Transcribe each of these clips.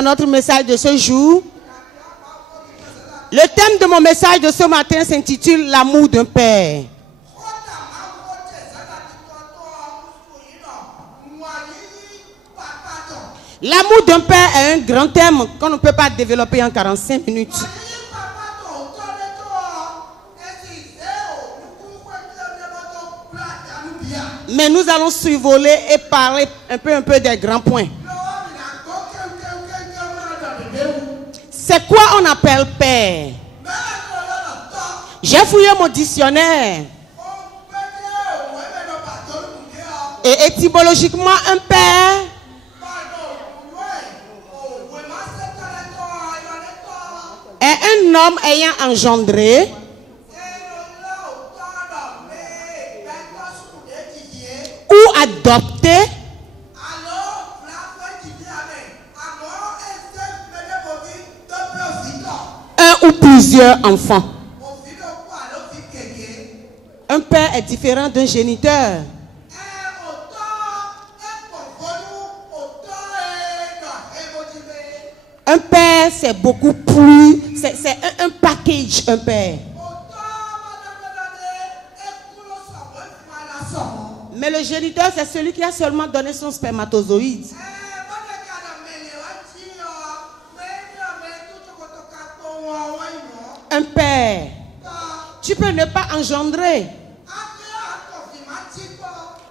à notre message de ce jour. Le thème de mon message de ce matin s'intitule l'amour d'un père. L'amour d'un père est un grand thème qu'on ne peut pas développer en 45 minutes. Mais nous allons survoler et parler un peu des grands points. C'est quoi on appelle père? J'ai fouillé mon dictionnaire. Et étymologiquement, un père est un homme ayant engendré ou adopté un ou plusieurs enfants. Un père est différent d'un géniteur. Un père, c'est beaucoup plus... C'est un package, un père. Mais le géniteur, c'est celui qui a seulement donné son spermatozoïde. Un père, tu peux ne pas engendrer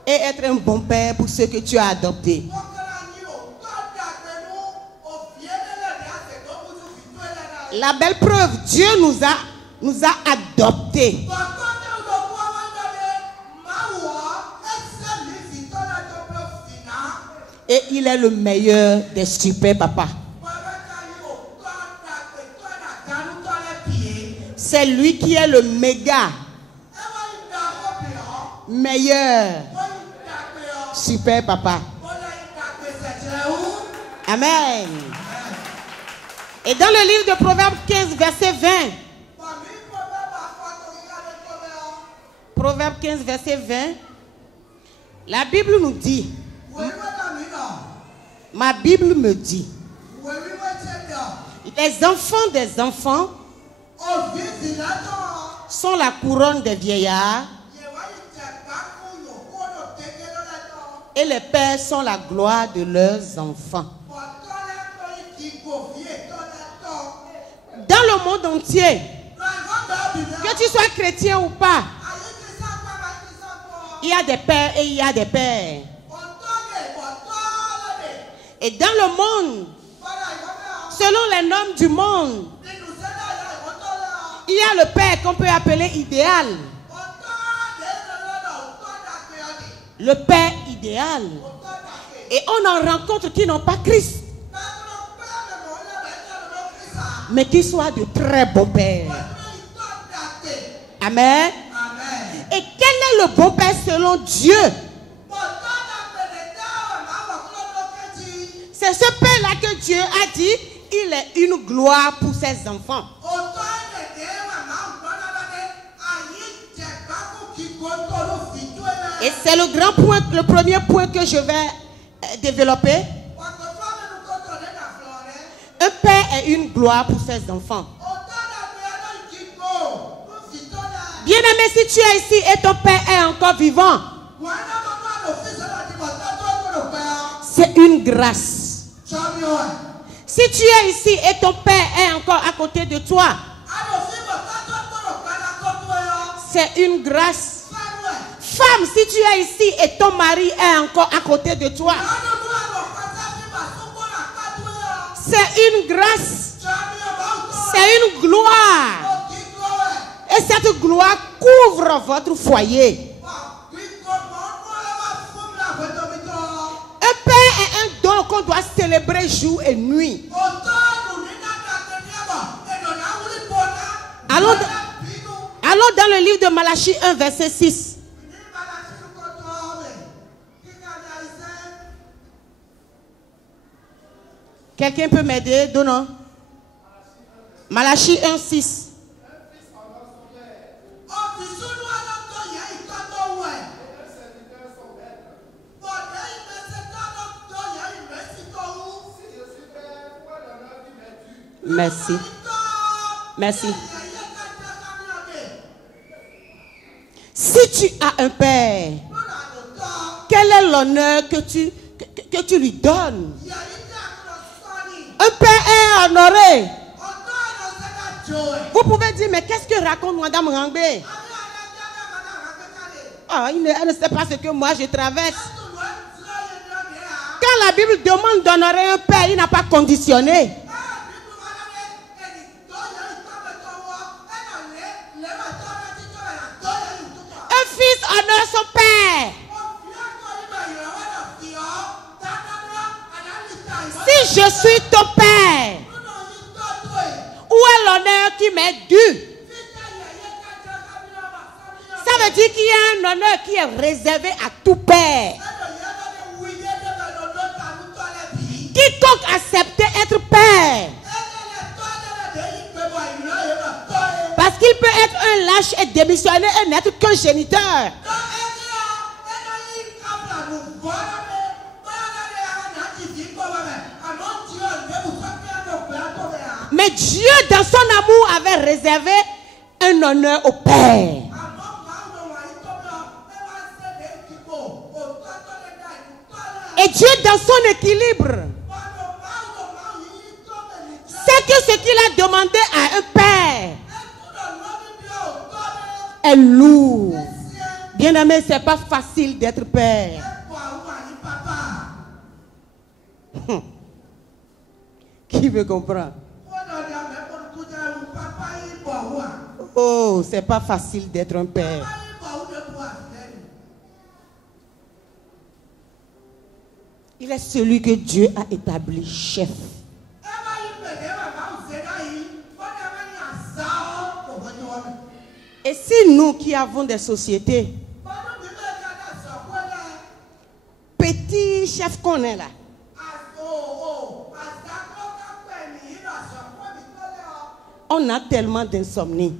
et être un bon père pour ceux que tu as adoptés. La belle preuve, Dieu nous a adoptés. Et il est le meilleur des super papas. C'est lui qui est le méga meilleur super papa. Amen. Et dans le livre de Proverbes 15, verset 20. Proverbes 15, verset 20. La Bible nous dit. Ma Bible me dit. Les enfants des enfants sont la couronne des vieillards. Et les pères sont la gloire de leurs enfants. Dans le monde entier, que tu sois chrétien ou pas, il y a des pères et il y a des pères. Et dans le monde, selon les normes du monde, il y a le père qu'on peut appeler idéal. Le père idéal. Et on en rencontre qui n'ont pas Christ, mais qui soient de très bons pères. Amen. Et quel est le bon père selon Dieu? C'est ce père-là que Dieu a dit, il est une gloire pour ses enfants. Et c'est le grand point, le premier point que je vais développer. Un père est une gloire pour ses enfants. Bien-aimé, si tu es ici et ton père est encore vivant, c'est une grâce. Si tu es ici et ton père est encore à côté de toi, c'est une grâce. Femme, si tu es ici et ton mari est encore à côté de toi, c'est une grâce. C'est une gloire. Et cette gloire couvre votre foyer. Un père est un don qu'on doit célébrer jour et nuit. Allons dans le livre de Malachie 1, verset 6. Quelqu'un peut m'aider? Donnons. Malachie 1, 6. Merci. Merci. Si tu as un père, quel est l'honneur que tu lui donnes? Un père est honoré. Vous pouvez dire, mais qu'est-ce que raconte Madame Rambé? Oh, elle ne sait pas ce que moi je traverse. Quand la Bible demande d'honorer un père, il n'a pas conditionné. Un fils honore son père. Si je suis ton père, où est l'honneur qui m'est dû? Ça veut dire qu'il y a un honneur qui est réservé à tout père. Quiconque accepte être père, parce qu'il peut être un lâche et démissionner et n'être qu'un géniteur. Mais Dieu, dans son amour, avait réservé un honneur au père. Et Dieu, dans son équilibre, sait que ce qu'il a demandé à un père est lourd. Bien-aimé, ce n'est pas facile d'être père. Qui veut comprendre? Oh, c'est pas facile d'être un père. Il est celui que Dieu a établi chef. Et si nous qui avons des sociétés, petits chefs qu'on est là, on a tellement d'insomnie.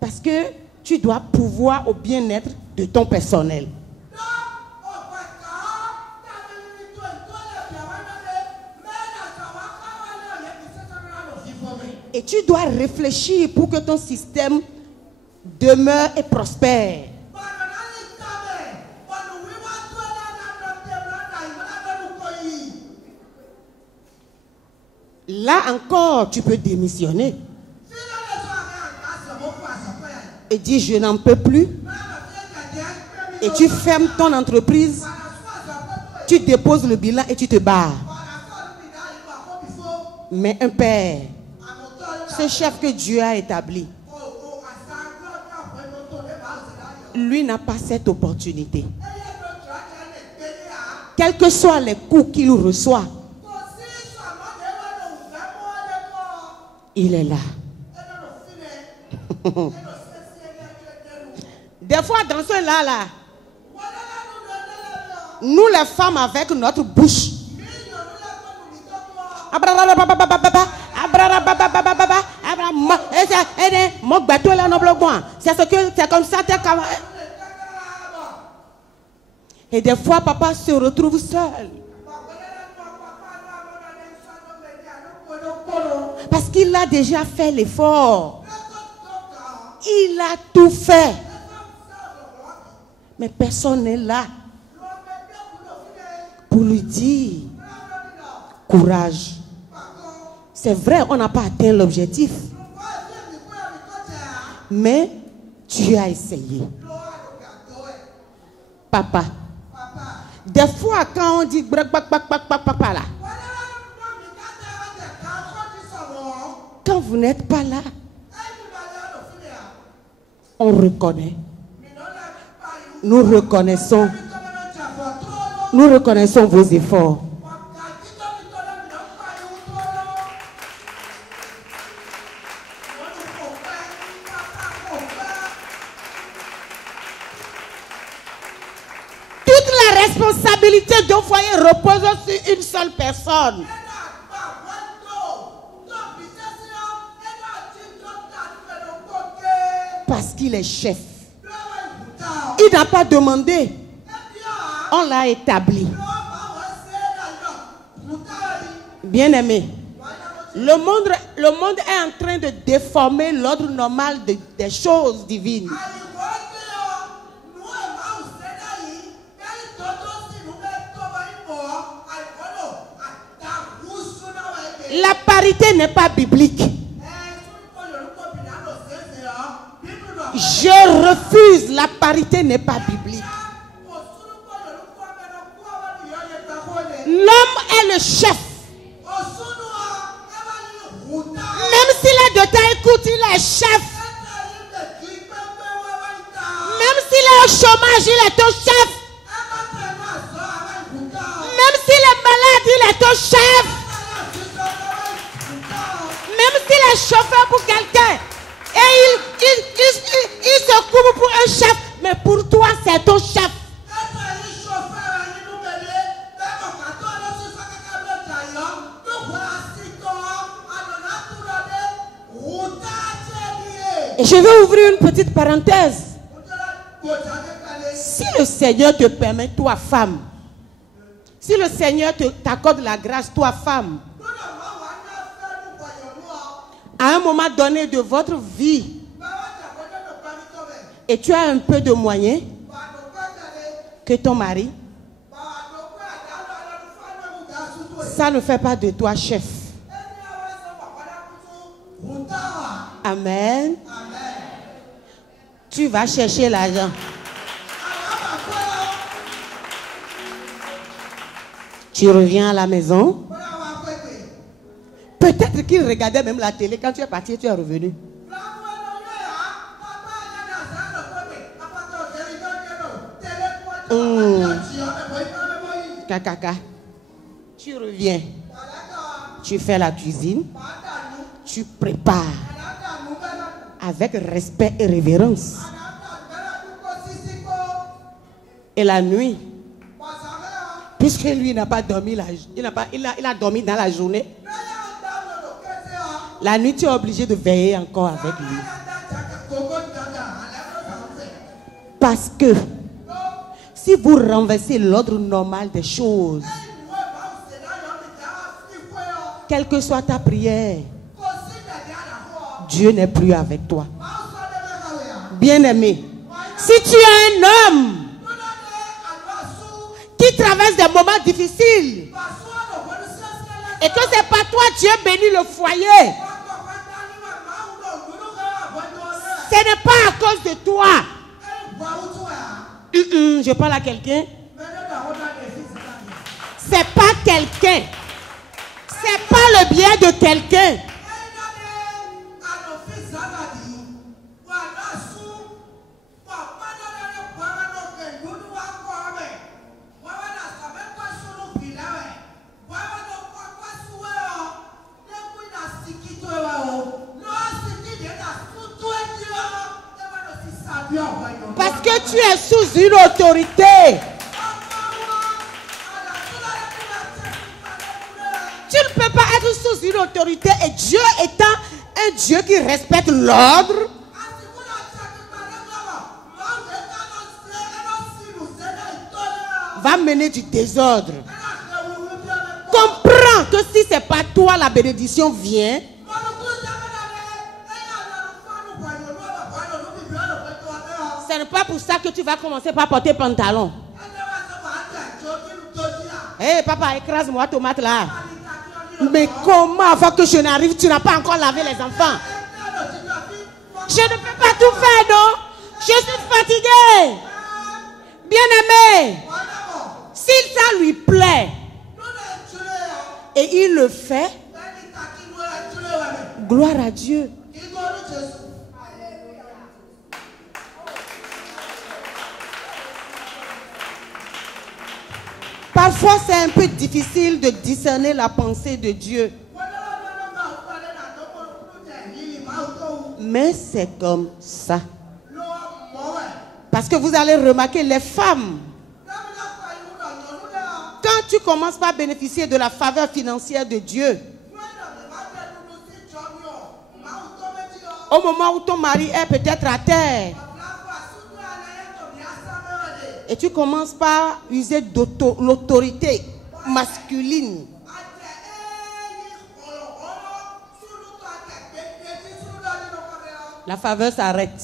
Parce que tu dois pouvoir au bien-être de ton personnel. Et tu dois réfléchir pour que ton système demeure et prospère. Là encore, tu peux démissionner. Et dire je n'en peux plus. Et tu fermes ton entreprise. Tu déposes le bilan et tu te barres. Mais un père, ce chef que Dieu a établi, lui n'a pas cette opportunité. Quels que soient les coups qu'il reçoit, il est là. Des fois, dans cela, nous les femmes avec notre bouche, c'est comme ça. Et des fois, papa se retrouve seul. Parce qu'il a déjà fait l'effort. Il a tout fait. Mais personne n'est là pour lui dire courage. C'est vrai, on n'a pas atteint l'objectif. Mais tu as essayé. Papa. Des fois, quand on dit papa là, quand vous n'êtes pas là, on reconnaît. Nous reconnaissons vos efforts. Toute la responsabilité d'un foyer repose sur une seule personne. Parce qu'il est chef. Il n'a pas demandé. On l'a établi. Bien-aimé, le monde est en train de déformer l'ordre normal des choses divines. La parité n'est pas biblique. Je refuse, la parité n'est pas biblique. L'homme est le chef. Même s'il est de ta écoute, il est chef. Même s'il est au chômage, il est ton chef. Même s'il est malade, il est ton chef. Même s'il est chauffeur pour quelqu'un. Et il se coupe pour un chef. Mais pour toi, c'est ton chef. Et je vais ouvrir une petite parenthèse. Si le Seigneur te permet, toi femme, si le Seigneur t'accorde la grâce, toi femme, à un moment donné de votre vie, et tu as un peu de moyens que ton mari, ça ne fait pas de toi chef. Amen. Tu vas chercher l'argent. Tu reviens à la maison. Peut-être qu'il regardait même la télé. Quand tu es parti, tu es revenu. Kaka. Tu reviens. Tu fais la cuisine. Tu prépares. Avec respect et révérence. Et la nuit, puisque lui n'a pas dormi, il a dormi dans la journée. La nuit, tu es obligé de veiller encore avec lui. Parce que si vous renversez l'ordre normal des choses, quelle que soit ta prière, Dieu n'est plus avec toi. Bien-aimé, si tu es un homme qui traverse des moments difficiles et que c'est pas toi, Dieu bénit le foyer, ce n'est pas à cause de toi. Je parle à quelqu'un. C'est pas quelqu'un. C'est pas le bien de quelqu'un. Parce que tu es sous une autorité. Tu ne peux pas être sous une autorité et Dieu étant un Dieu qui respecte l'ordre. Va mener du désordre. Comprends que si c'est pas toi, la bénédiction vient. Ce n'est pas pour ça que tu vas commencer par porter pantalon. Hé, papa, écrase-moi tomate là. Mais comment avant que je n'arrive, tu n'as pas encore lavé les enfants? Je ne peux pas tout faire, non? Je suis fatiguée. Bien-aimé, si ça lui plaît et il le fait, gloire à Dieu. Parfois, c'est un peu difficile de discerner la pensée de Dieu. Mais c'est comme ça. Parce que vous allez remarquer, les femmes, quand tu commences par bénéficier de la faveur financière de Dieu, au moment où ton mari est peut-être à terre, et tu commences par user l'autorité masculine, La faveur s'arrête.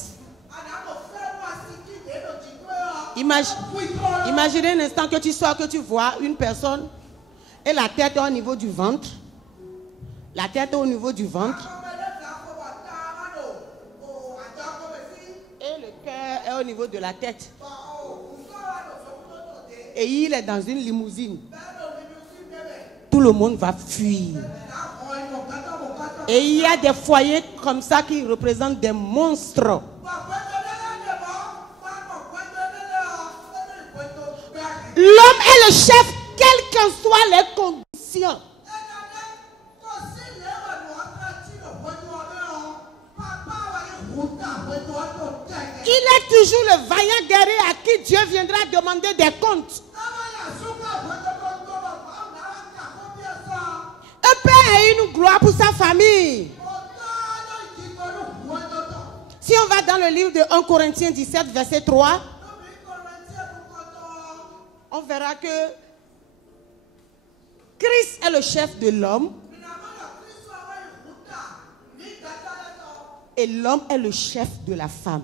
Imaginez un instant que tu sors, que tu vois une personne et la tête est au niveau du ventre. La tête est au niveau du ventre. Et le cœur est au niveau de la tête. Et il est dans une limousine. Tout le monde va fuir. Et il y a des foyers comme ça qui représentent des monstres. L'homme est le chef, quelles que soient les conditions. Il est toujours le vaillant guerrier à qui Dieu viendra demander des comptes. Un père a une gloire pour sa famille. Si on va dans le livre de 1 Corinthiens 17, verset 3, on verra que Christ est le chef de l'homme et l'homme est le chef de la femme.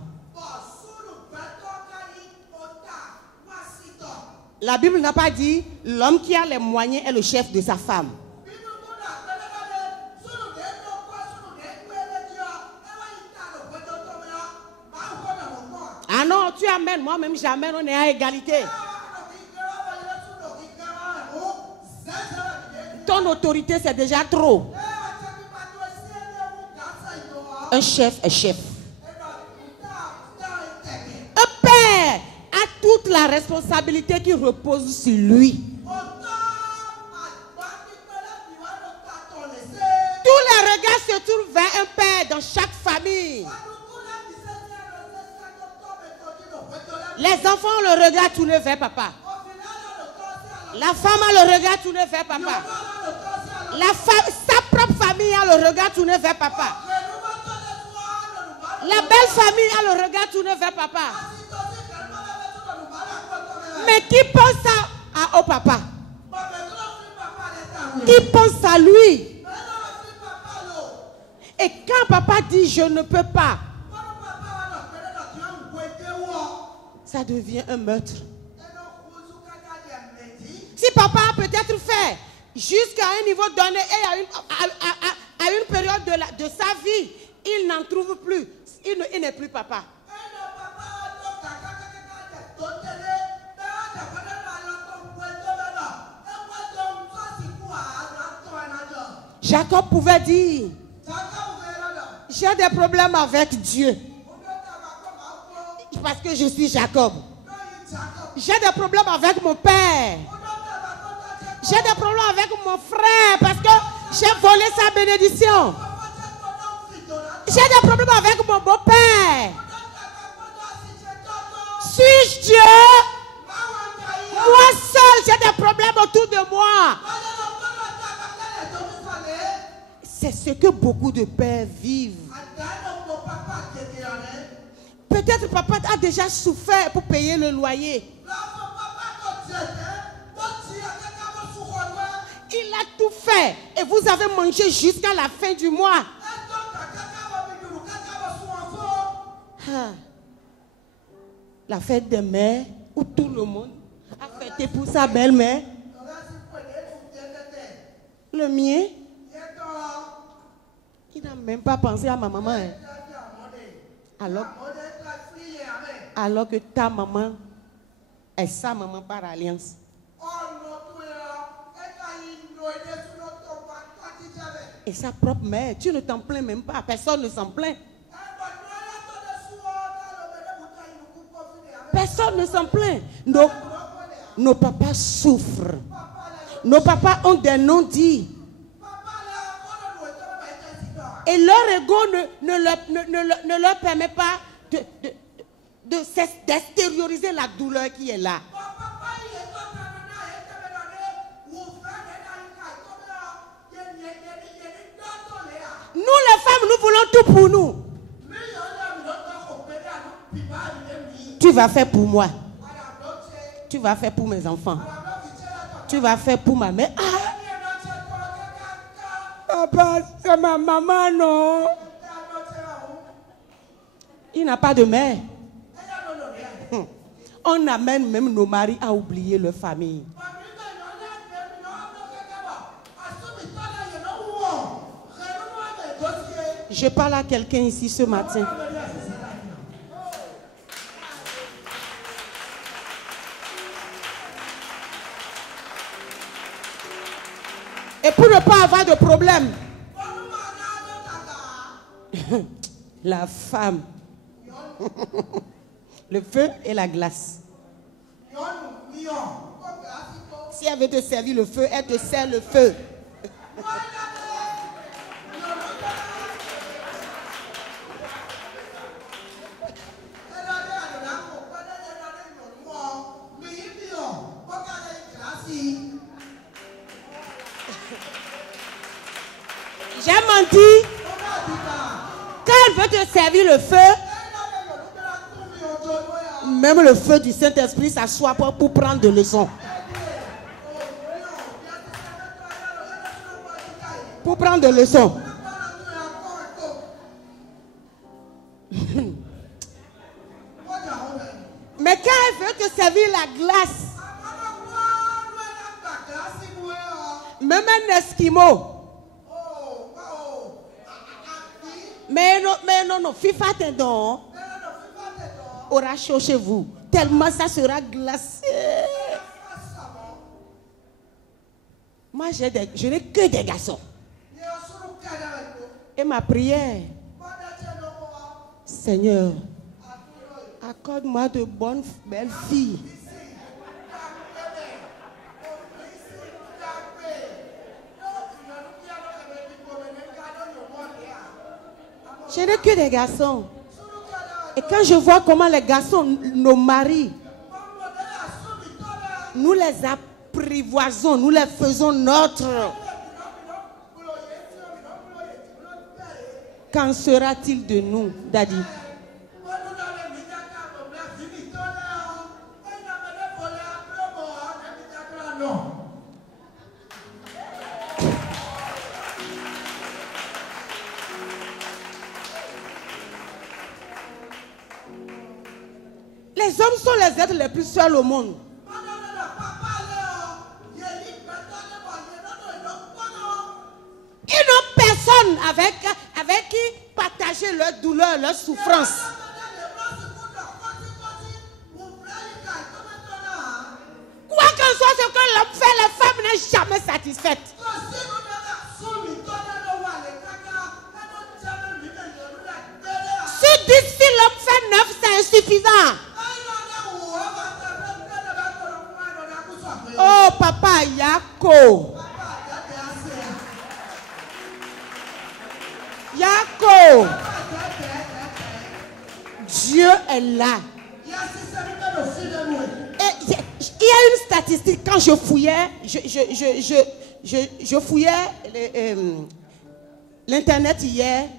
La Bible n'a pas dit l'homme qui a les moyens est le chef de sa femme. Ah non, tu amènes, moi-même j'amène, on est à égalité. Ton autorité c'est déjà trop. Un chef est chef. Un père a toute la responsabilité qui repose sur lui. Tous les regards se tournent vers un père dans chaque famille. Les enfants ont le regard tourné vers papa. La femme a le regard tourné vers papa. Sa propre famille a le regard tourné vers papa. La belle famille a le regard tourné vers papa. Mais qui pense au papa? Qui pense à lui? Et quand papa dit je ne peux pas, ça devient un meurtre. Si papa a peut-être fait jusqu'à un niveau donné et à une période de sa vie, il n'en trouve plus. Il n'est plus papa. Jacob pouvait dire, j'ai des problèmes avec Dieu. Parce que je suis Jacob. J'ai des problèmes avec mon père. J'ai des problèmes avec mon frère parce que j'ai volé sa bénédiction. J'ai des problèmes avec mon beau-père. Suis-je Dieu? Moi seul, j'ai des problèmes autour de moi. C'est ce que beaucoup de pères vivent. Peut-être papa a déjà souffert pour payer le loyer. Il a tout fait et vous avez mangé jusqu'à la fin du mois. La fête des mères où tout le monde a fêté pour sa belle-mère. Le mien, il n'a même pas pensé à ma maman. Alors que ta maman est sa maman par alliance. Et sa propre mère, tu ne t'en plains même pas. Personne ne s'en plaint. Personne ne s'en plaint. Nos papas souffrent. Nos papas ont des non-dits. Et leur ego ne leur permet pas d'extérioriser la douleur qui est là. Nous les femmes, nous voulons tout pour nous. Tu vas faire pour moi. Tu vas faire pour mes enfants. Tu vas faire pour ma mère. Ah! Papa, c'est ma maman, non? n'a pas de mère. On amène même nos maris à oublier leur famille. Je parle à quelqu'un ici ce matin. Et pour ne pas avoir de problème, la femme, le feu et la glace. Si elle veut te servir le feu, elle te sert le feu. J'ai menti. Quand elle veut te servir le feu, même le feu du Saint-Esprit s'assoit pour prendre des leçons. Pour prendre des leçons. Mais quand elle veut te servir la glace, même un Esquimau. Mais non, FIFA t'endort. Aura chaud chez vous. Tellement ça sera glacé. Moi, je n'ai que des garçons. Et ma prière, Seigneur, accorde-moi de bonnes, belles filles. Je n'ai que des garçons. Et quand je vois comment les garçons, nos maris, nous les apprivoisons, nous les faisons nôtres. Qu'en sera-t-il de nous, Daddy? Les hommes sont les êtres les plus seuls au monde. Ils n'ont personne avec qui partager leur douleur, leur souffrance. Quoi que soit ce que l'homme fait, la femme n'est jamais satisfaite. Si 10 filles l'homme fait 9, c'est insuffisant. Oh papa Yako. Yako. Dieu est là. Et il y a une statistique. Quand je fouillais, je fouillais l'internet hier.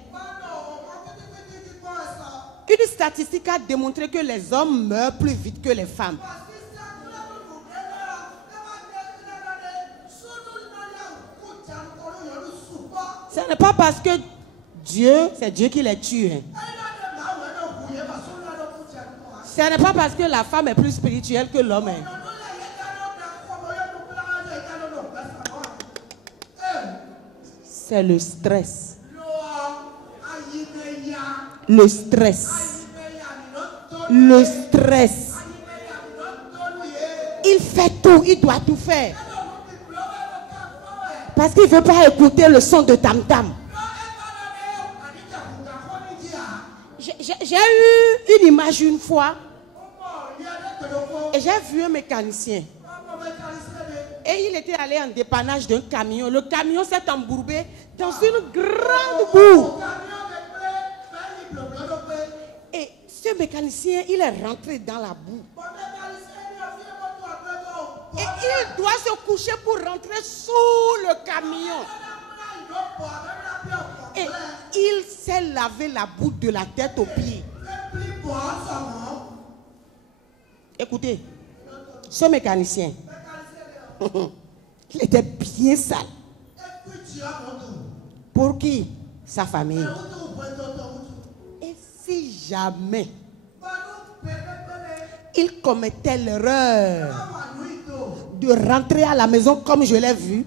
Une statistique a démontré que les hommes meurent plus vite que les femmes. Ce n'est pas parce que Dieu, c'est Dieu qui les tue. Ce n'est pas parce que la femme est plus spirituelle que l'homme. C'est le stress. Le stress. Le stress. Il fait tout, il doit tout faire. Parce qu'il ne veut pas écouter le son de tam-tam. J'ai eu une image une fois. Et j'ai vu un mécanicien. Et il était allé en dépannage d'un camion. Le camion s'est embourbé dans une grande boue. Et ce mécanicien, il est rentré dans la boue. Et il doit se coucher pour rentrer sous le camion. Et il s'est lavé la boue de la tête aux pieds. Écoutez, ce mécanicien, il était bien sale. Pour qui? Sa famille. Et si jamais il commettait l'erreur de rentrer à la maison comme je l'ai vu,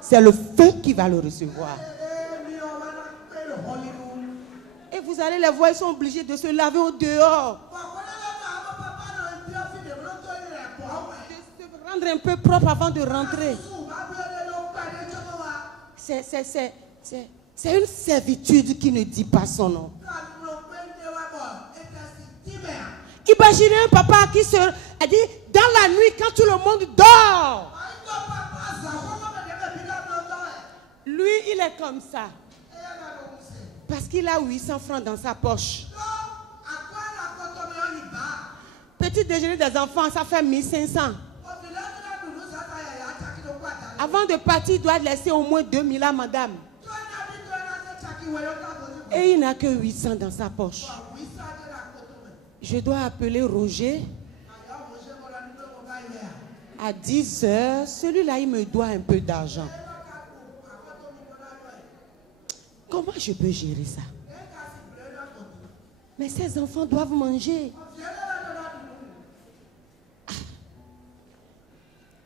c'est le feu qui va le recevoir. Et vous allez les voir, ils sont obligés de se laver au dehors. De se rendre un peu propre avant de rentrer. C'est une servitude qui ne dit pas son nom. Imaginez un papa qui a dit, dans la nuit, quand tout le monde dort, lui, il est comme ça. Parce qu'il a 800 francs dans sa poche. Petit déjeuner des enfants, ça fait 1500. Avant de partir, il doit laisser au moins 2000 à madame. Et il n'a que 800 dans sa poche. Je dois appeler Roger. À 10 heures, celui-là, il me doit un peu d'argent. Comment je peux gérer ça? Mais ces enfants doivent manger.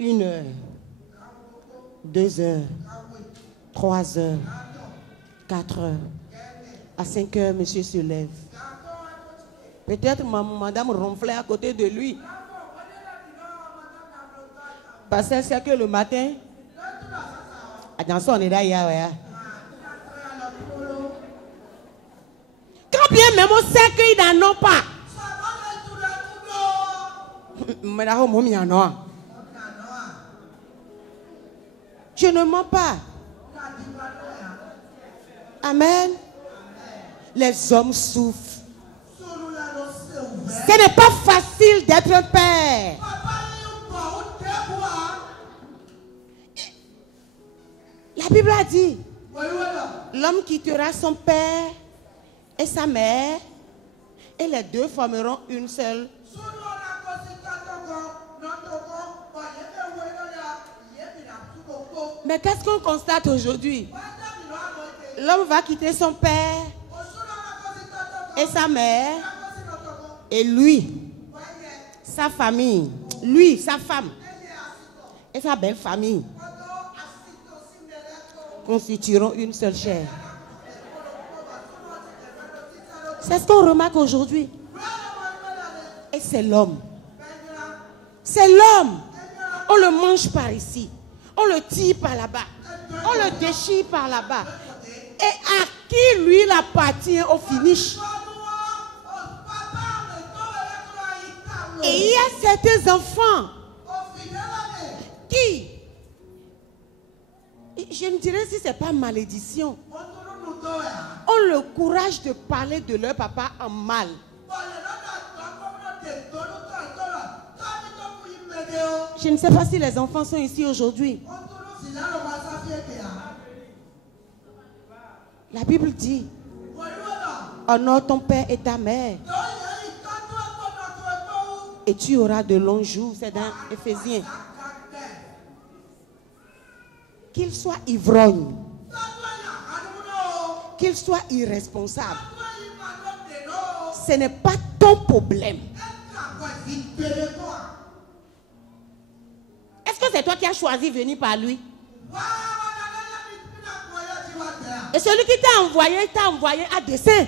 1 heure, 2 heures, 3 heures, 4 heures. À 5 heures, monsieur se lève. Peut-être madame ronflait à côté de lui. Parce qu'elle sait que le matin, attention, on est là. Quand bien même on sait qu'ils n'en ont pas. Je ne mens pas. Amen. Les hommes souffrent. Ce n'est pas facile d'être père. La Bible a dit, l'homme quittera son père et sa mère, et les deux formeront une seule. Mais qu'est-ce qu'on constate aujourd'hui? L'homme va quitter son père et sa mère, et lui, sa famille, lui, sa femme, et sa belle famille constitueront une seule chair. C'est ce qu'on remarque aujourd'hui. Et c'est l'homme. C'est l'homme. On le mange par ici. On le tire par là-bas. On le déchire par là-bas. Et à qui lui il appartient au finish? Et il y a certains enfants qui, je me dirais si ce n'est pas malédiction, ont le courage de parler de leur papa en mal. Je ne sais pas si les enfants sont ici aujourd'hui. La Bible dit, honore ton père et ta mère, et tu auras de longs jours. C'est dans Éphésiens. Qu'il soit ivrogne, qu'il soit irresponsable, ce n'est pas ton problème. Est-ce que c'est toi qui as choisi de venir par lui? Et celui qui t'a envoyé à dessein.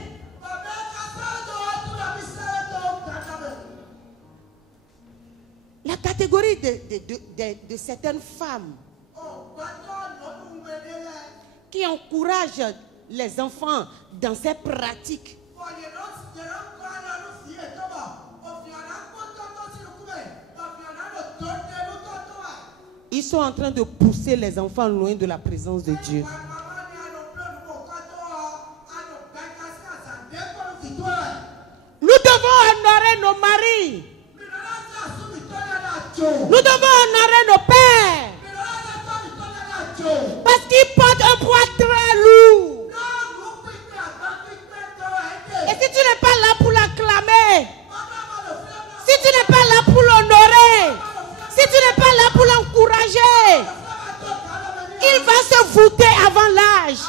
La catégorie de certaines femmes qui encouragent les enfants dans ces pratiques. Ils sont en train de pousser les enfants loin de la présence de Dieu. Nous devons honorer nos maris. Nous devons honorer nos pères. Parce qu'ils portent un poids très lourd. Et si tu n'es pas là pour l'acclamer, si tu n'es pas là pour l'honorer, si tu n'es pas là pour l'encourager, il va se voûter avant l'âge.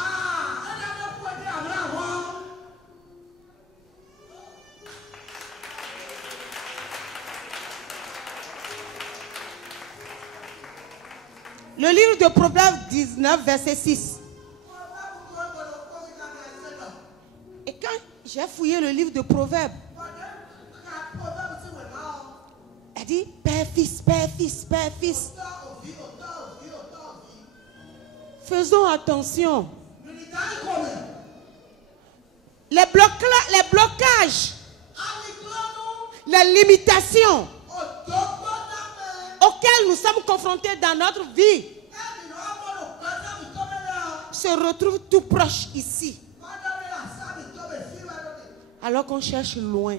Le livre de Proverbes 19, verset 6. Et quand j'ai fouillé le livre de Proverbes, elle dit Père, Fils, Père, Fils, Père, Fils. Faisons attention. Les blocages, les limitations auxquelles nous sommes confrontés dans notre vie se retrouvent tout proche ici. Alors qu'on cherche loin.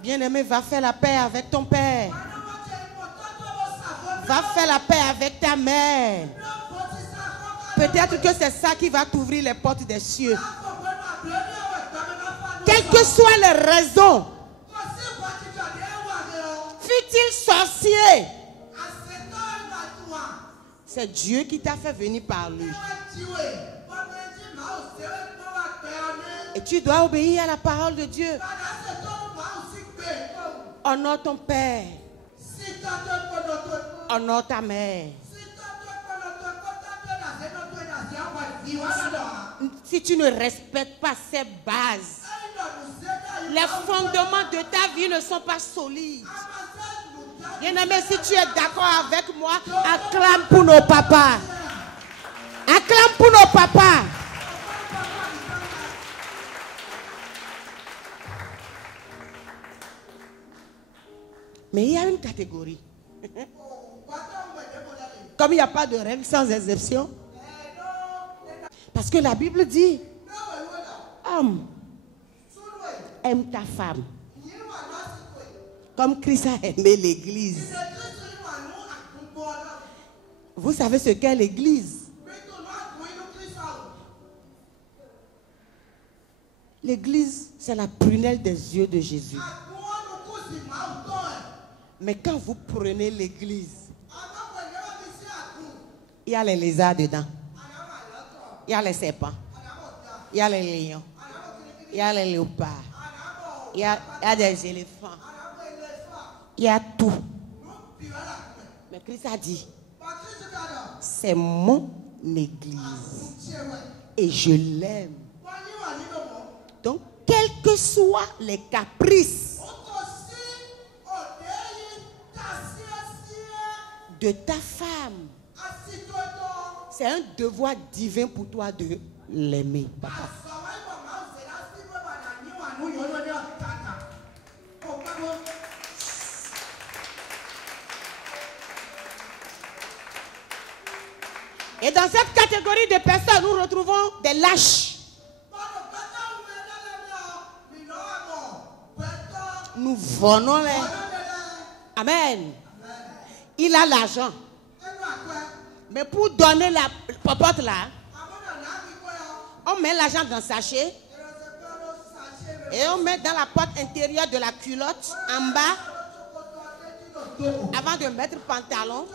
Bien-aimé, va faire la paix avec ton père. Va faire la paix avec ta mère. Peut-être que c'est ça qui va t'ouvrir les portes des cieux. Quelles que soient les raisons, fut-il sorcier, c'est Dieu qui t'a fait venir par lui. Et tu dois obéir à la parole de Dieu. Honore ton père. Honore ta mère. Si tu ne respectes pas ces bases, les fondements de ta vie ne sont pas solides. Bien-aimé, si tu es d'accord avec moi, acclame pour nos papas. Acclame pour nos papas. Mais il y a une catégorie. Comme il n'y a pas de règle sans exception. Parce que la Bible dit, homme, aime ta femme. Comme Christ a aimé l'église. Vous savez ce qu'est l'église? L'église, c'est la prunelle des yeux de Jésus. Mais quand vous prenez l'église, il y a les lézards dedans. Il y a les serpents. Il y a les lions. Il y a les léopards. Il y a des éléphants. Il y a tout. Mais Christ a dit, c'est mon église. Et je l'aime. Donc, quels que soient les caprices de ta femme, c'est un devoir divin pour toi de l'aimer. Et dans cette catégorie de personnes, nous retrouvons des lâches. Nous volons les. Amen. Il a l'argent. Mais pour donner la popote là, on met l'argent dans le sachet et on met dans la porte intérieure de la culotte en bas avant de mettre pantalon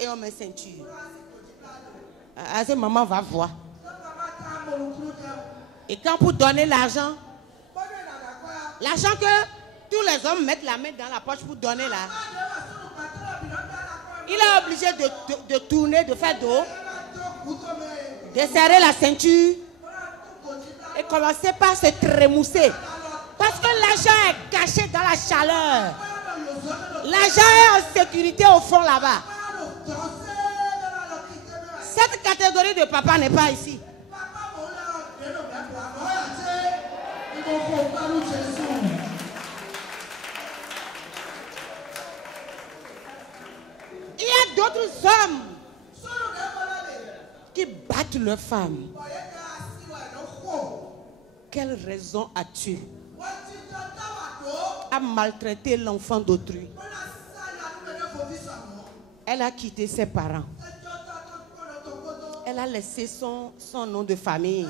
et on met ceinture. Assez maman va voir. Et quand pour donner l'argent que tous les hommes mettent la main dans la poche pour donner là, il est obligé de tourner, de faire dos, de serrer la ceinture et commencer par se trémousser. Parce que l'argent est caché dans la chaleur. L'argent est en sécurité au fond là-bas. Cette catégorie de papa n'est pas ici. Il y a d'autres hommes qui battent leurs femmes. Quelle raison as-tu à maltraiter l'enfant d'autrui? Elle a quitté ses parents. Elle a laissé son nom de famille.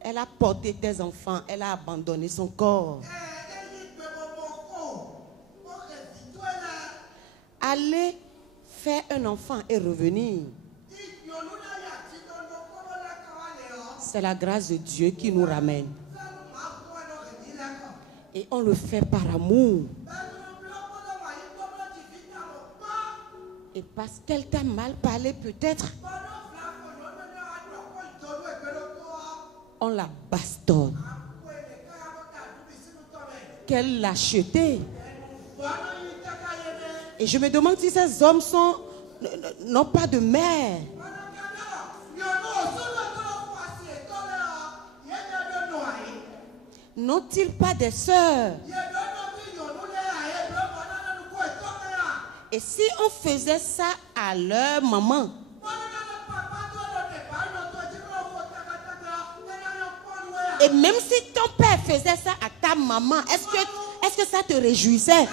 Elle a porté tes enfants. Elle a abandonné son corps. Aller faire un enfant et revenir. C'est la grâce de Dieu qui nous ramène. Et on le fait par amour. Et parce qu'elle t'a mal parlé peut-être, on la bastonne. Quelle lâcheté. Et je me demande si ces hommes n'ont pas de mère. N'ont-ils pas des sœurs? Et si on faisait ça à leur maman? Et même si ton père faisait ça à ta maman, est-ce que ça te réjouissait?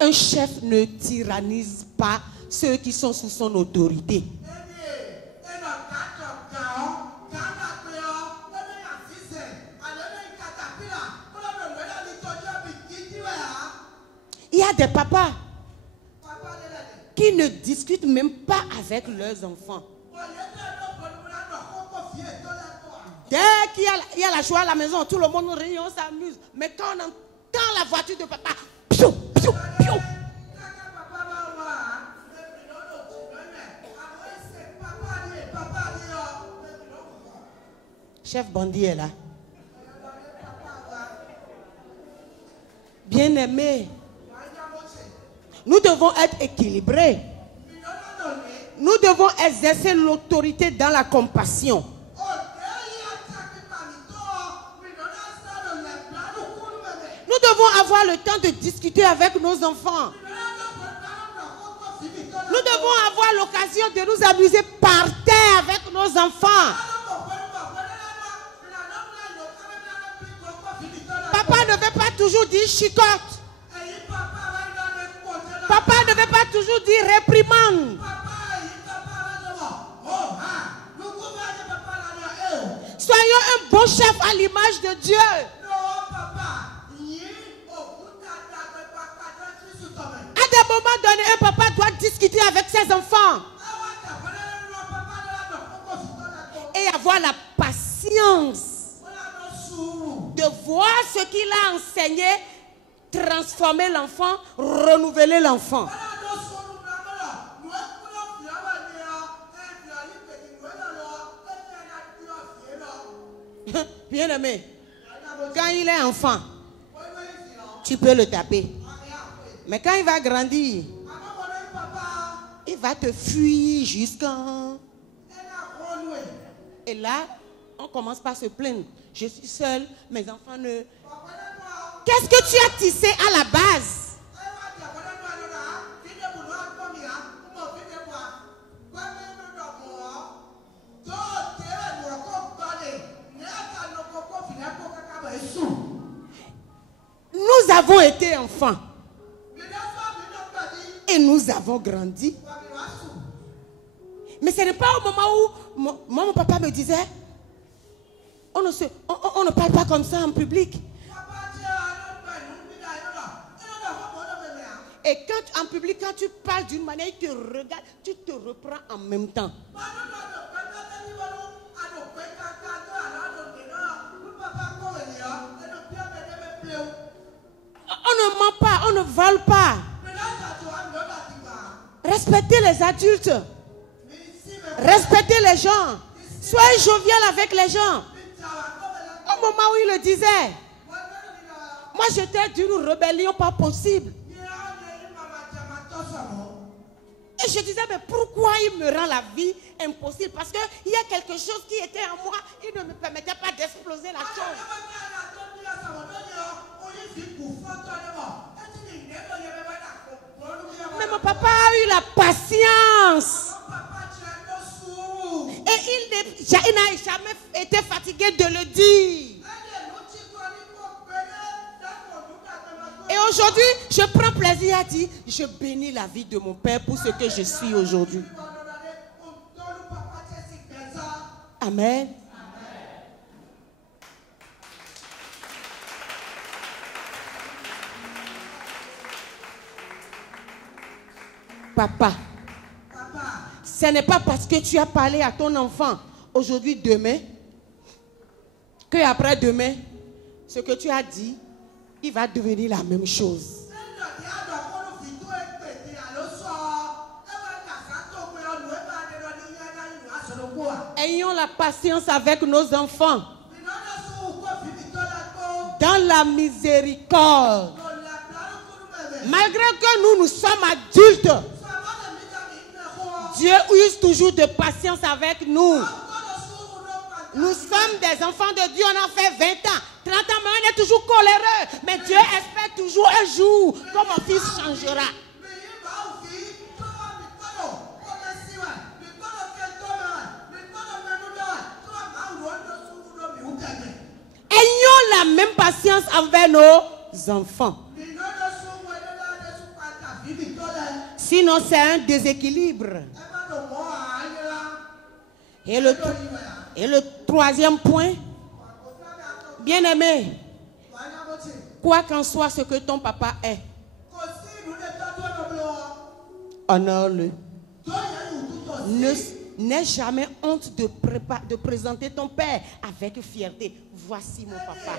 Un chef ne tyrannise pas ceux qui sont sous son autorité. Il y a des papas qui ne discutent même pas avec leurs enfants. Dès qu'il y a la joie à la maison, tout le monde rit, on s'amuse. Mais quand on entend la voiture de papa, piou, piou, piou. Chef bandit est là. Bien-aimés, nous devons être équilibrés. Nous devons exercer l'autorité dans la compassion. Nous devons avoir le temps de discuter avec nos enfants. Nous devons avoir l'occasion de nous amuser par terre avec nos enfants. Papa ne veut pas toujours dire chicote. Papa ne veut pas toujours dire réprimande. Soyons un bon chef à l'image de Dieu. À des moments donnés, un papa doit discuter avec ses enfants et avoir la patience de voir ce qu'il a enseigné, transformer l'enfant, renouveler l'enfant. Bien aimé, quand il est enfant, tu peux le taper. Mais quand il va grandir, il va te fuir jusqu'à... Et là, on commence par se plaindre. Je suis seule, mes enfants ne... Qu'est-ce que tu as tissé à la base? Nous avons été enfants. Et nous avons grandi. Mais ce n'est pas au moment où mon papa me disait, on ne parle pas comme ça en public. Et quand en public, quand tu parles d'une manière, il te regarde, tu te reprends en même temps. On ne ment pas, on ne vole pas. Respectez les adultes. Respectez les gens. Soyez jovial avec les gens. Au moment où il le disait, moi j'étais d'une rébellion pas possible. Et je disais, mais pourquoi il me rend la vie impossible? Parce qu'il y a quelque chose qui était en moi, il ne me permettait pas d'exploser la chose. Mais mon papa a eu la patience. Et il n'a jamais été fatigué de le dire. Et aujourd'hui, je prends plaisir à dire, je bénis la vie de mon père pour ce que je suis aujourd'hui. Amen. Papa, ce n'est pas parce que tu as parlé à ton enfant aujourd'hui, demain, que après-demain, ce que tu as dit, il va devenir la même chose. Ayons la patience avec nos enfants. Dans la miséricorde. Malgré que nous sommes adultes, Dieu use toujours de patience avec nous. Nous sommes des enfants de Dieu, on a fait 20 ans, 30 ans, mais on est toujours coléreux. Mais Dieu espère toujours un jour que mon fils changera. Ayons la même patience envers nos enfants. Sinon, c'est un déséquilibre. Et le troisième point, bien-aimé, quoi qu'en soit ce que ton papa est, honore-le. N'aie jamais honte de présenter ton père avec fierté. Voici mon papa.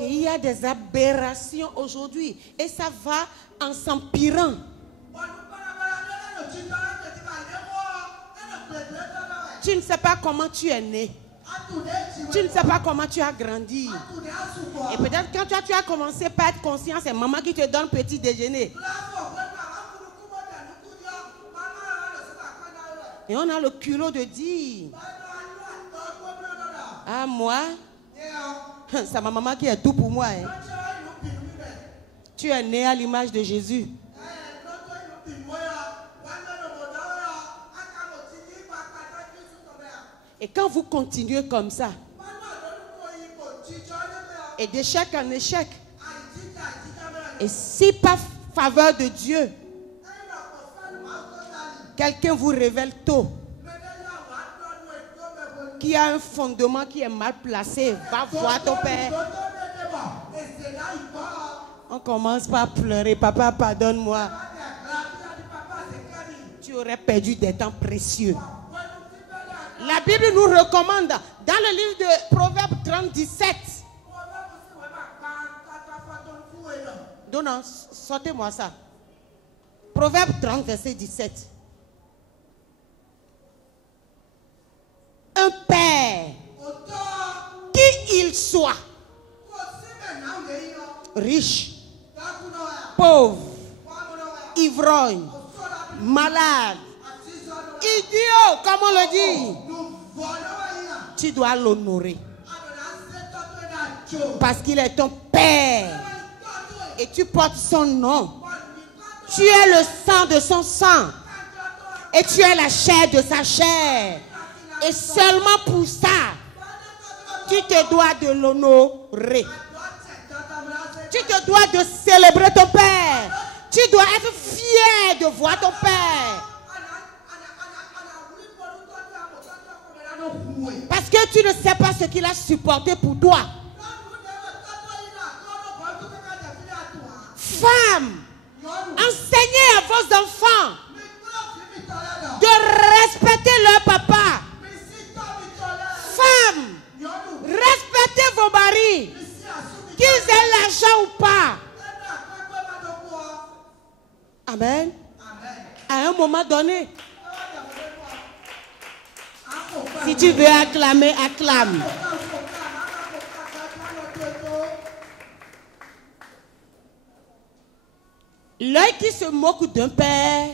Et il y a des aberrations aujourd'hui et ça va en s'empirant. Tu ne sais pas comment tu es né. Tu ne sais pas comment tu as grandi. Et peut-être quand tu as commencé par être conscient, c'est maman qui te donne petit déjeuner. Et on a le culot de dire: ah, moi, c'est ma maman qui est tout pour moi. Hein. Tu es né à l'image de Jésus. Et quand vous continuez comme ça, et d'échec en échec, et si par faveur de Dieu, quelqu'un vous révèle tôt qu'il y a un fondement qui est mal placé, va voir ton père. On commence par pleurer: papa, pardonne-moi. Tu aurais perdu des temps précieux. La Bible nous recommande, dans le livre de Proverbes 30, 17. Non, sortez-moi ça. Proverbes 30, verset 17. Un père, qui il soit, riche, pauvre, ivrogne, malade, idiot, comme on le dit, tu dois l'honorer. Parce qu'il est ton père. Et tu portes son nom. Tu es le sang de son sang. Et tu es la chair de sa chair. Et seulement pour ça, tu te dois de l'honorer. Tu te dois de célébrer ton père. Tu dois être fier de voir ton père. Parce que tu ne sais pas ce qu'il a supporté pour toi. Femmes, enseignez à vos enfants de respecter leur papa. Femmes, respectez vos maris, qu'ils aient l'argent ou pas. Amen. À un moment donné, si tu veux acclamer, acclame. L'œil qui se moque d'un père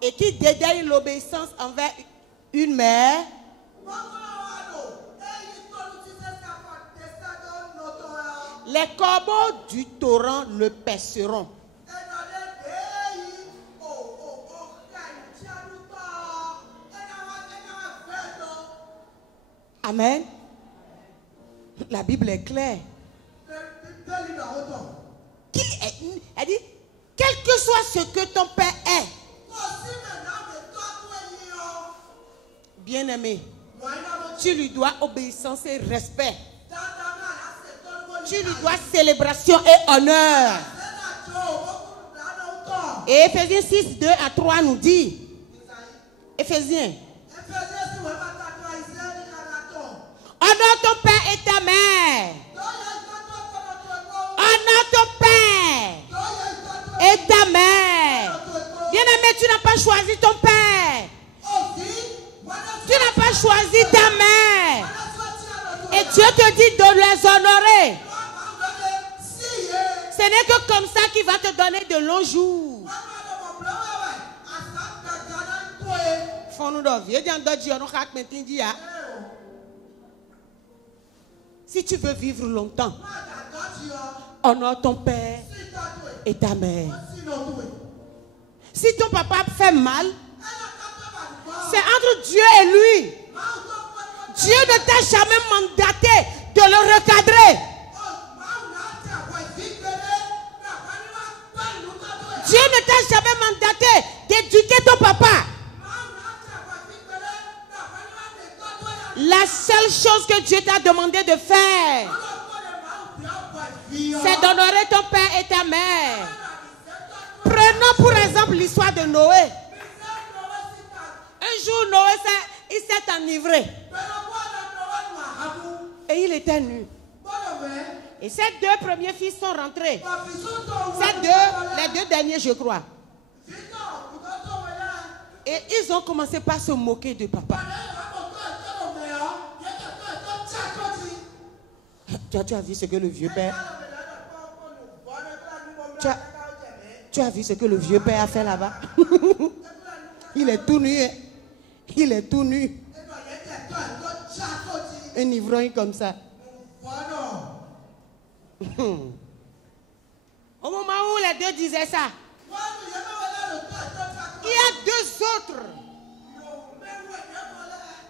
et qui dédaigne l'obéissance envers une mère, les corbeaux du torrent le perceront. Amen. La Bible est claire. Elle dit, quel que soit ce que ton père est, bien-aimé, Tu lui dois obéissance et respect. Tu lui dois célébration et honneur. Et Éphésiens 6, 2 à 3 nous dit, Éphésiens, honore ton père et ta mère. Honore ton père et ta mère. Bien-aimé, tu n'as pas choisi ton père. Tu n'as pas choisi ta mère. Et Dieu te dit de les honorer. Ce n'est que comme ça qu'il va te donner de longs jours. Si tu veux vivre longtemps, honore ton père et ta mère. Si ton papa fait mal, c'est entre Dieu et lui. Dieu ne t'a jamais mandaté de le recadrer. Dieu ne t'a jamais mandaté d'éduquer ton papa. La seule chose que Dieu t'a demandé de faire, c'est d'honorer ton père et ta mère. Prenons pour exemple l'histoire de Noé. Un jour, Noé s'est enivré. Et il était nu. Et ses deux premiers fils sont rentrés. Les deux derniers, je crois. Et ils ont commencé par se moquer de papa. Tu as vu ce que le vieux père... Tu as vu ce que le vieux père a fait là-bas? Il est tout nu. Hein? Il est tout nu. Un ivrogne comme ça. Au moment où les deux disaient ça, il y a deux autres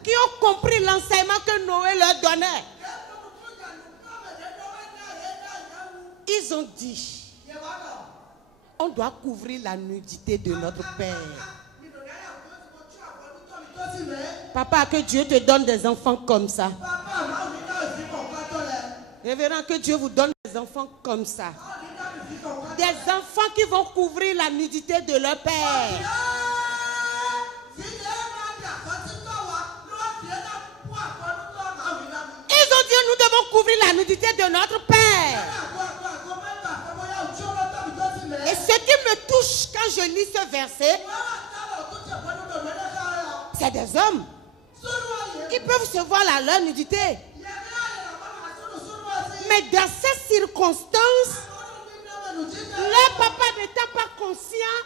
qui ont compris l'enseignement que Noé leur donnait. Ils ont dit, on doit couvrir la nudité de notre père. Papa, que Dieu te donne des enfants comme ça. Révérend, que Dieu vous donne des enfants comme ça. Des enfants qui vont couvrir la nudité de leur père. Ils ont dit, nous devons couvrir la nudité de notre père. Et ce qui me touche quand je lis ce verset, c'est des hommes. Ils peuvent se voir leur nudité. Mais dans ces circonstances, leur papa n'étant pas conscient,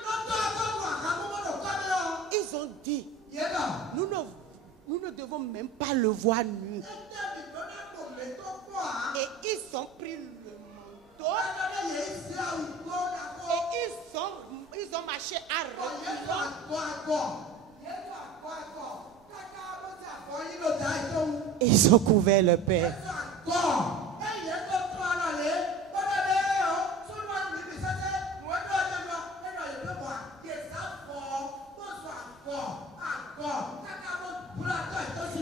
ils ont dit, nous ne devons même pas le voir nu. Et ils ont pris le manteau et ils ont marché à reculons. Ils ont couvert le père.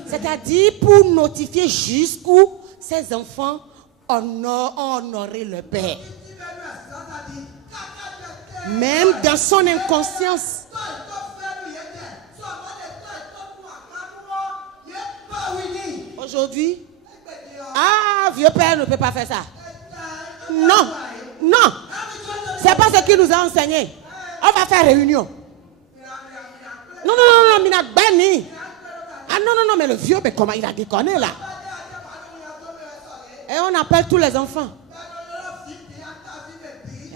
C'est-à-dire pour notifier jusqu'où ces enfants ont honoré le père. Même dans son inconscience. Aujourd'hui, vieux père ne peut pas faire ça. Non, non. C'est pas ce qu'il nous a enseigné. On va faire réunion. Non, Mina Bani. Ah non, mais le vieux, mais comment il a déconné là? Et on appelle tous les enfants.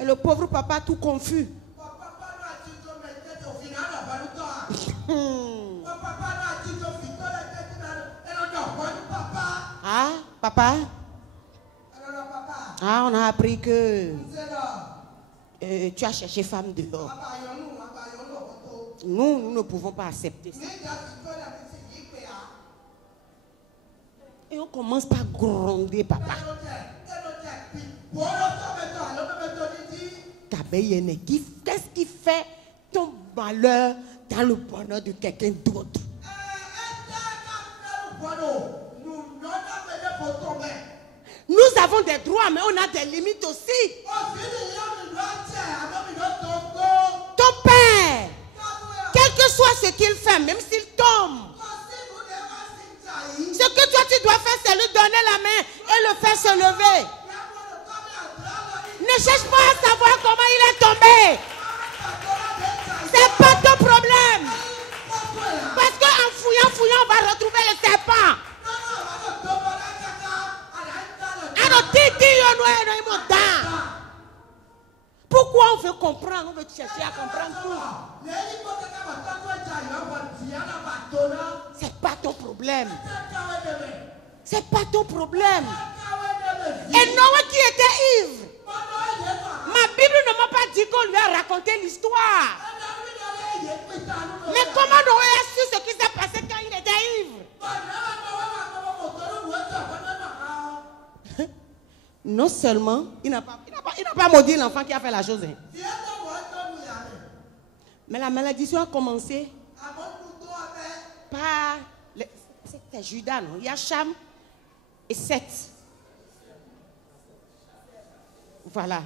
Et le pauvre papa tout confus. Ah, papa? Ah, on a appris que tu as cherché femme dehors. Nous ne pouvons pas accepter ça. Et on commence par gronder papa. Qu'est-ce qui fait ton malheur dans le bonheur de quelqu'un d'autre? Nous avons des droits, mais on a des limites aussi. Ton père, quel que soit ce qu'il fait, même s'il tombe, ce que toi tu dois faire, c'est lui donner la main et le faire se lever. Ne cherche pas à savoir comment il est tombé. C'est pas ton problème. Parce qu'en fouillant, on va retrouver le serpent. Pourquoi on veut comprendre? On veut chercher à comprendre tout. C'est pas ton problème. C'est pas ton problème. Et Noé qui était ivre. Ma Bible ne m'a pas dit qu'on lui a raconté l'histoire. Mais comment Noé a su ce qui s'est passé quand il était ivre? Non seulement, il n'a pas maudit l'enfant qui a fait la chose. Mais la malédiction a commencé par... C'était Judas, non? Yacham et Seth. Voilà.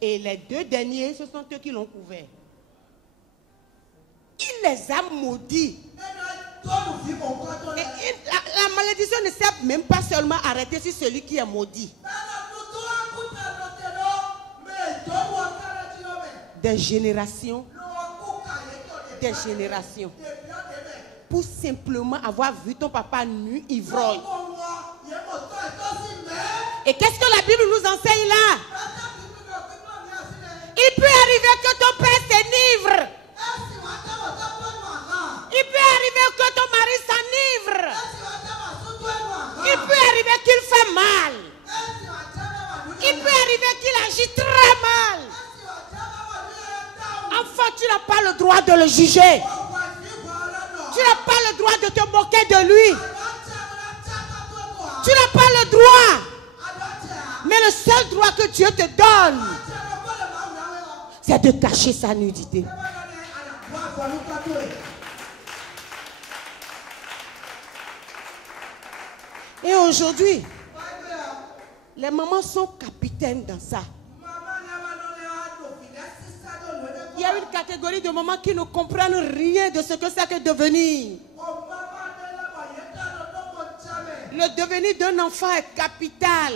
Et les deux derniers, ce sont eux qui l'ont couvert. Il les a maudits. Et la malédiction ne s'est même pas seulement arrêtée sur celui qui est maudit. Des générations. Pour simplement avoir vu ton papa nu, ivrogne. Et qu'est-ce que la Bible nous enseigne là? Il peut arriver que ton père s'enivre. Il peut arriver que ton mari s'enivre. Il peut arriver qu'il fait mal. Il peut arriver qu'il agit très mal. Enfant, tu n'as pas le droit de le juger. Tu n'as pas le droit de te moquer de lui. Tu n'as pas le droit. Mais le seul droit que Dieu te donne, c'est de cacher sa nudité. Et aujourd'hui, les mamans sont capitaines dans ça. Il y a une catégorie de mamans qui ne comprennent rien de ce que c'est que devenir. Le devenir d'un enfant est capital.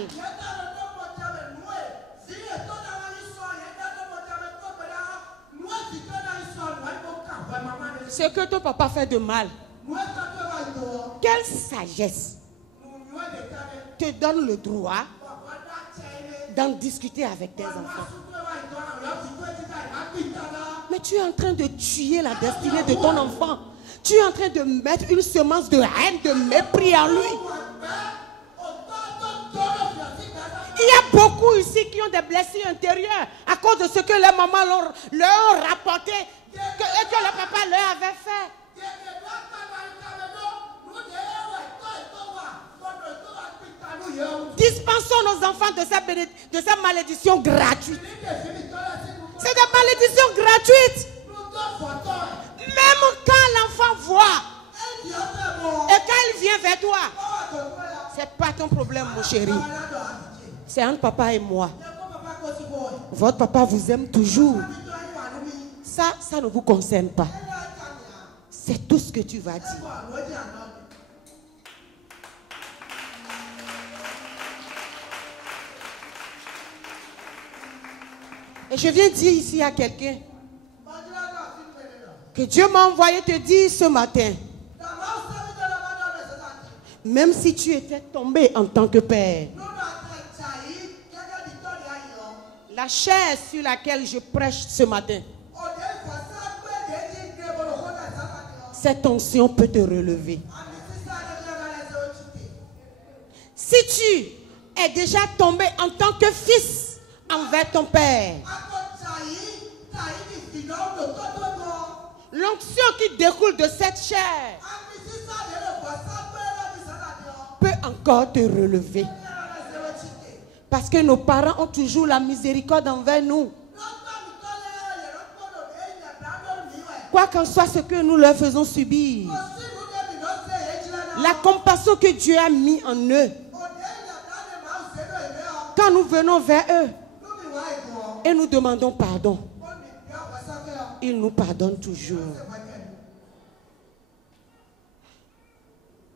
Ce que ton papa fait de mal, quelle sagesse te donne le droit d'en discuter avec tes enfants? Mais tu es en train de tuer la destinée de ton enfant. Tu es en train de mettre une semence de haine, de mépris en lui. Il y a beaucoup ici qui ont des blessures intérieures à cause de ce que les mamans leur ont rapporté et que le papa leur avait fait. Dispensons nos enfants de cette malédiction gratuite. C'est des malédictions gratuites. Même quand l'enfant voit et quand il vient vers toi, c'est pas ton problème, mon chéri. C'est entre papa et moi. Votre papa vous aime toujours. Ça ne vous concerne pas. C'est tout ce que tu vas dire. Et je viens dire ici à quelqu'un que Dieu m'a envoyé te dire ce matin, même si tu étais tombé en tant que père, la chaise sur laquelle je prêche ce matin, cette onction peut te relever. Si tu es déjà tombé en tant que fils envers ton père, l'onction qui découle de cette chair peut encore te relever. Parce que nos parents ont toujours la miséricorde envers nous. Quoi qu'en soit ce que nous leur faisons subir, La compassion que Dieu a mis en eux. Quand nous venons vers eux et nous demandons pardon, ils nous pardonnent toujours.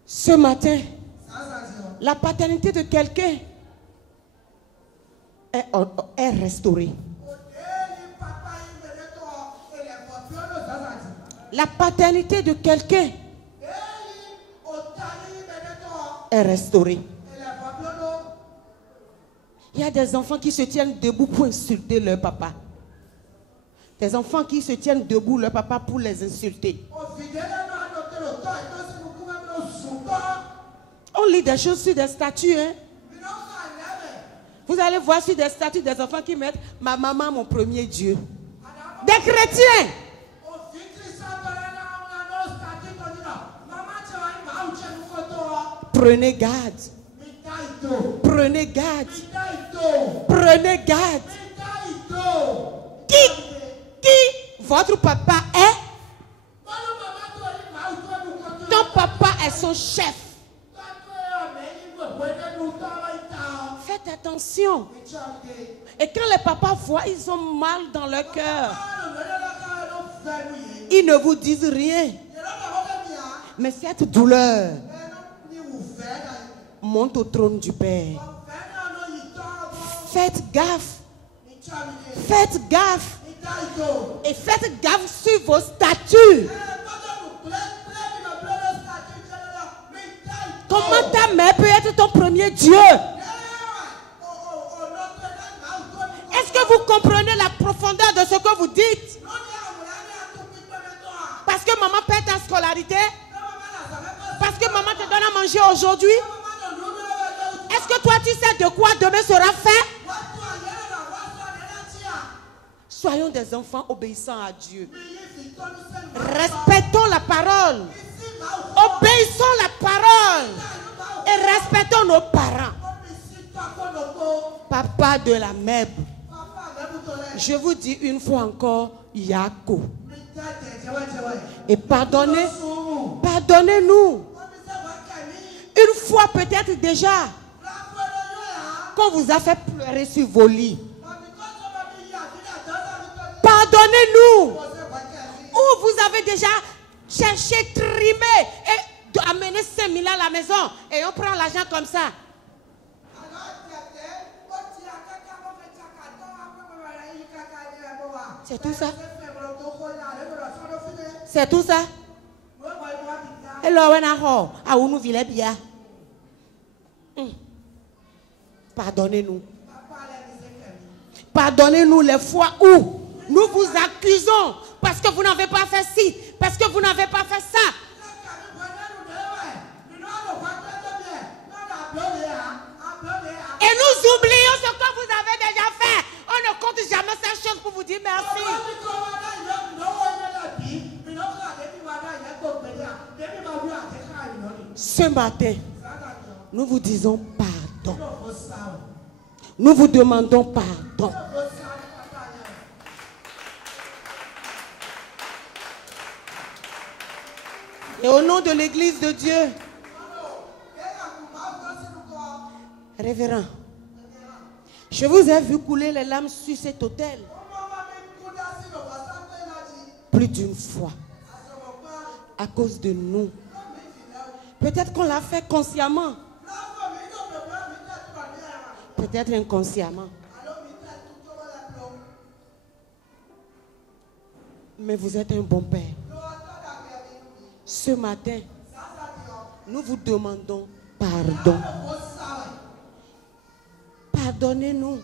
Ce matin, la paternité de quelqu'un est restaurée. La paternité de quelqu'un est restaurée. Il y a des enfants qui se tiennent debout pour insulter leur papa. Des enfants qui se tiennent debout leur papa pour les insulter. On lit des choses sur des statues. Hein? Vous allez voir sur des statues des enfants qui mettent « Ma maman, mon premier Dieu ». Des chrétiens. Prenez garde. Prenez garde. Prenez garde. Qui votre papa est? Ton papa est son chef. Faites attention. Et quand les papas voient, ils ont mal dans leur cœur. Ils ne vous disent rien. Mais cette douleur monte au trône du Père. Faites gaffe. Faites gaffe. Et faites gaffe sur vos statuts. Comment ta mère peut être ton premier Dieu? Est-ce que vous comprenez la profondeur de ce que vous dites? Parce que maman paie ta scolarité? Parce que maman te donne à manger aujourd'hui? Est-ce que toi tu sais de quoi demain sera fait? Soyons des enfants obéissants à Dieu. Respectons la parole. Obéissons la parole. Et respectons nos parents. Papa de la Meb. Je vous dis une fois encore, Yako. Et pardonnez-nous. Une fois peut-être déjà qu'on vous a fait pleurer sur vos lits. Pardonnez-nous. Ou vous avez déjà cherché, trimé et amené 5 000 à la maison et on prend l'argent comme ça. C'est tout ça? C'est tout ça? Pardonnez-nous. Pardonnez-nous les fois où nous vous accusons parce que vous n'avez pas fait ci, parce que vous n'avez pas fait ça. Et nous oublions ce que vous avez déjà fait. On ne compte jamais ces choses pour vous dire merci. Ce matin, nous vous disons pardon. Nous vous demandons pardon. Et au nom de l'Église de Dieu, révérend, je vous ai vu couler les larmes sur cet autel plus d'une fois à cause de nous. Peut-être qu'on l'a fait consciemment, peut-être inconsciemment. Mais vous êtes un bon Père. Ce matin, nous vous demandons pardon. Pardonnez-nous.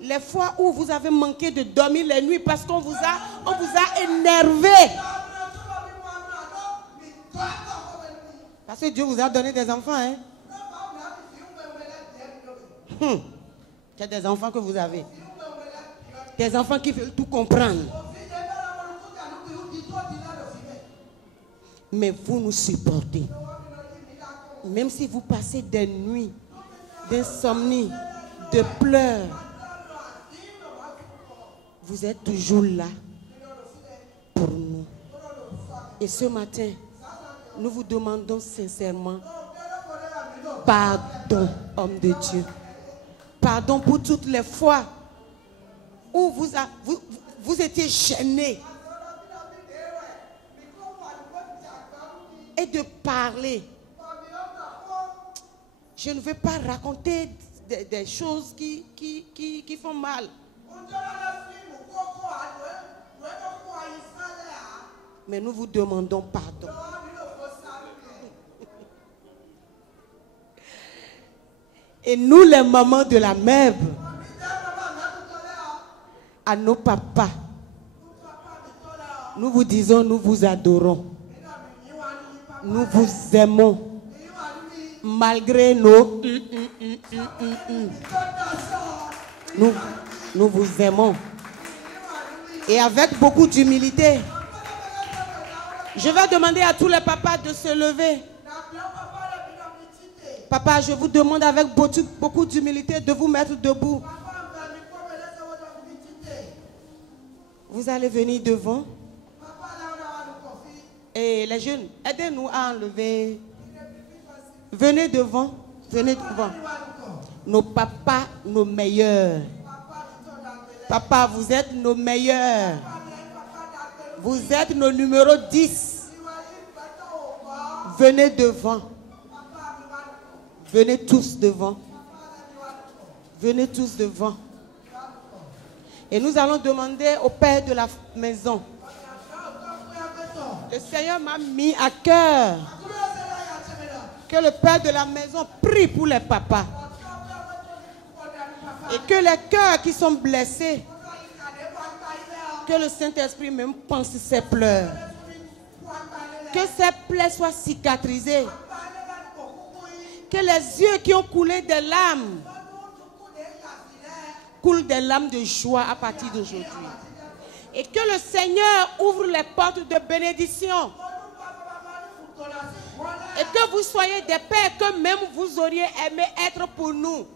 Les fois où vous avez manqué de dormir les nuits parce qu'on vous a énervé. Parce que Dieu vous a donné des enfants, hein? C'est des enfants que vous avez. Des enfants qui veulent tout comprendre. Mais vous nous supportez. Même si vous passez des nuits d'insomnie, de pleurs, vous êtes toujours là pour nous. Et ce matin, Nous vous demandons sincèrement pardon, homme de Dieu. Pardon pour toutes les fois où vous étiez gêné et de parler. Je ne veux pas raconter des choses qui font mal. Mais nous vous demandons pardon. Et nous, les mamans de la MEB, à nos papas, nous vous disons, nous vous adorons. Nous vous aimons. Malgré nos... Nous vous aimons. Et avec beaucoup d'humilité, je vais demander à tous les papas de se lever. Papa, je vous demande avec beaucoup d'humilité de vous mettre debout. Vous allez venir devant. Et les jeunes, aidez-nous à enlever. Venez devant. Venez devant. Nos papas, nos meilleurs. Papa, vous êtes nos meilleurs. Vous êtes nos numéros 10. Venez devant. Venez tous devant. Venez tous devant. Et nous allons demander au père de la maison. Le Seigneur m'a mis à cœur que le père de la maison prie pour les papas. Et que les cœurs qui sont blessés, que le Saint-Esprit même pense ses pleurs. Que ces plaies soient cicatrisées. Que les yeux qui ont coulé des larmes coulent des larmes de joie à partir d'aujourd'hui. Et que le Seigneur ouvre les portes de bénédiction. Et que vous soyez des pères que même vous auriez aimé être pour nous.